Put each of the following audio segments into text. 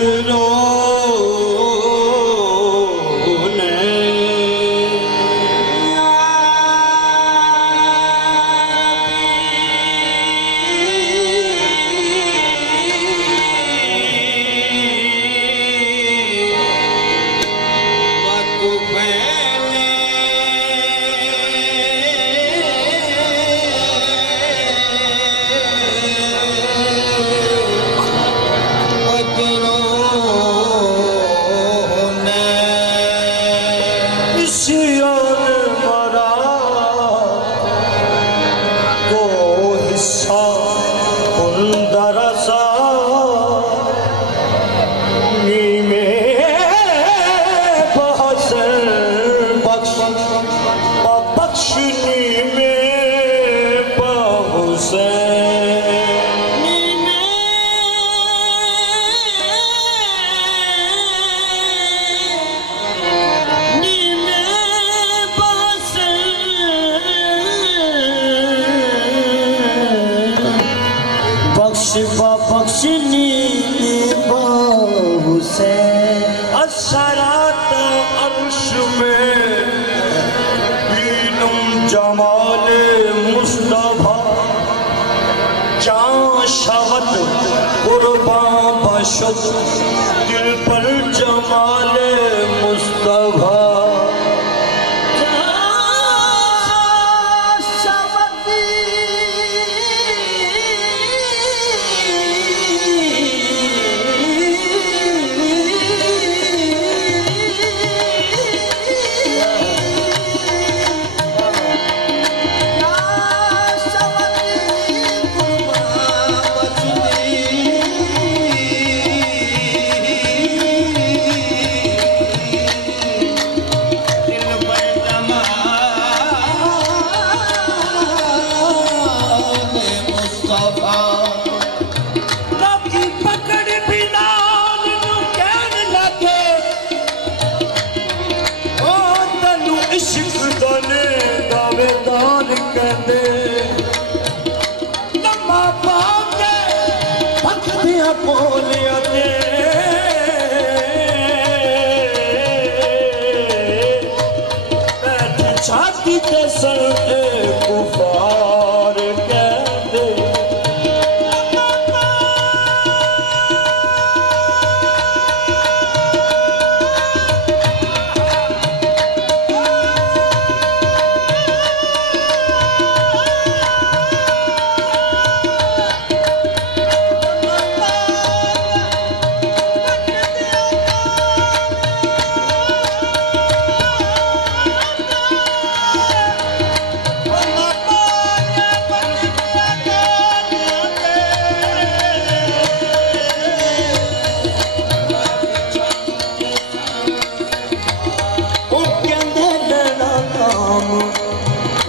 रो दिल पर जमाले मुस्तफा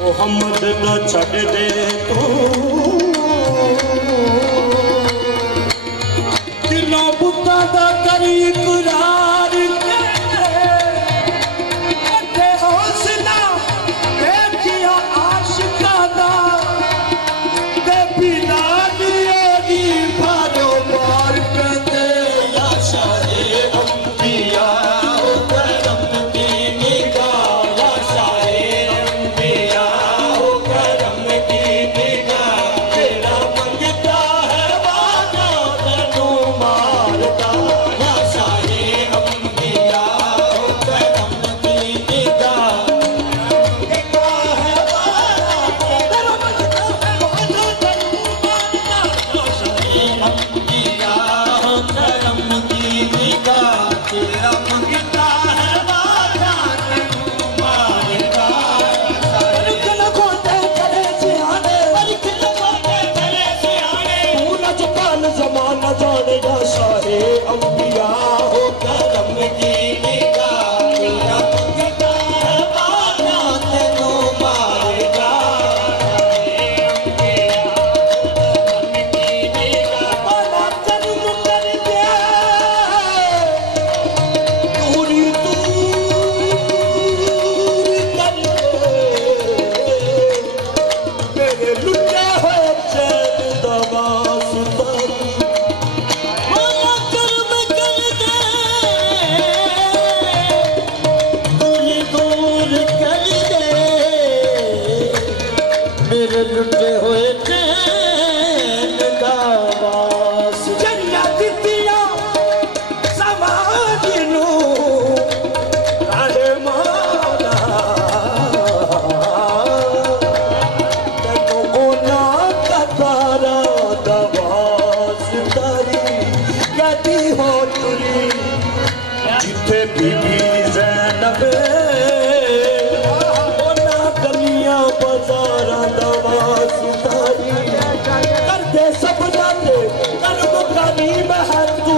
मोहम्मद न छड़ दे तू दिलों बुता दा करी इकरार के हौसला देखिया आशिका दा ते बिना दी भारो मार के या शाहे अंबिया Sorry. ते बीबी ज़ैनब ओना गलियां बाज़ारां दा वास्तारी कर दे सब नाते कर मुकानी महर तू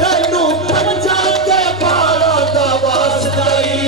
तैनू पंजा दे पारा दा वास्तारी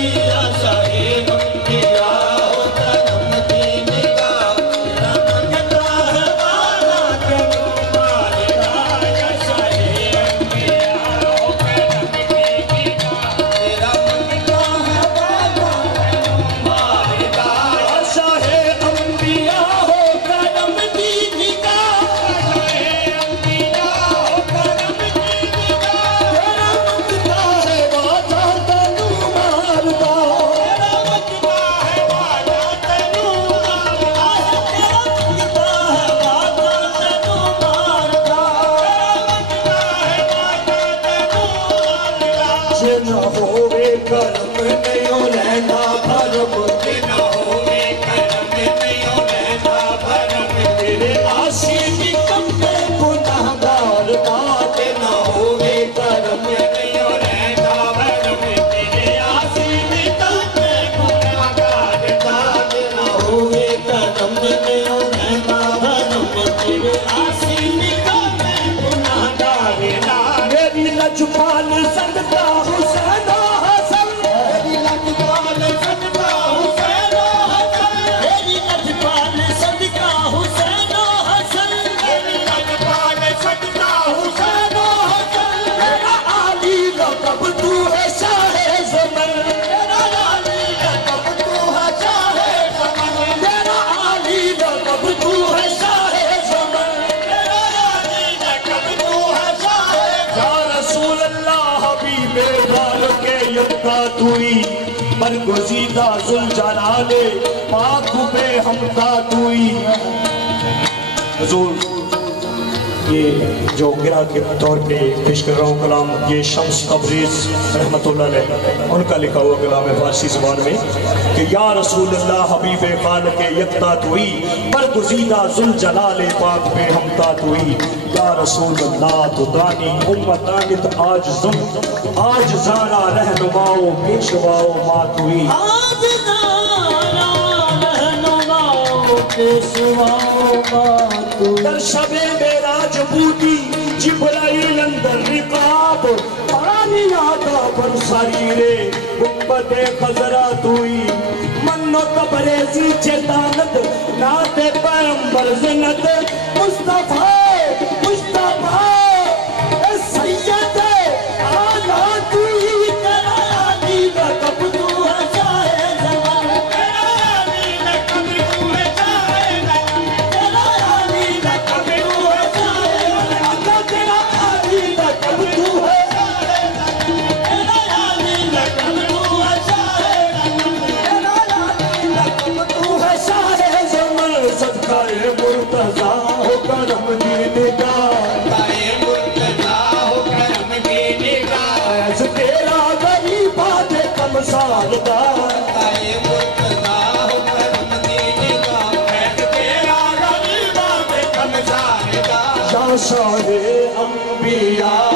लजपाल सदका हुसैन हसन मेरी लजपाल सदका हुसैन हसन मेरी लजपाल सदका हुसैन हसन मेरी लजपाल सदका हुसैन हसन मेरा आली लक़ब तू है शाहे ज़मन मेरा आली लक़ब तू है शाहे ज़मन मेरा आली लक़ब तू है शाहे ज़मन मेरा आली लक़ब तू है शाहे या रसूल अल्लाह हबीबे गाल के यक्का तुई बरगुज़ीदा ज़ुल्जलाले पाक पे हमका तुई। हुज़ूर ये जो गिरा के तौर पे पेश कर रहा हूँ कलाम ये शम्स तबरीज़ रहमतुल्लाह अलैह उनका लिखा हुआ कलाम है फारसी ज़बान में कि या रसूल अल्लाह हबीबे गाल के यक्का तुई बरगुज़ीदा ज़ुल्जलाले पाक पे हमका तुई। या रसूल अल्लाह तो दानी उम्मतानी तो आज ज़ारा रहनुमाओ पेशवाओ मातुई आज ज़ारा रहनुमाओ पेशवाओ मातुई दर शबे मेराज बूटी जिब्राइल अंदर रिकाब पानी आता पर शरीरे गुंबते खजरा तुई मन्नो तबरेज़ी चेतानत नाते पैगंबर ज़िन्नत मुस्तफा शाहे अंबिया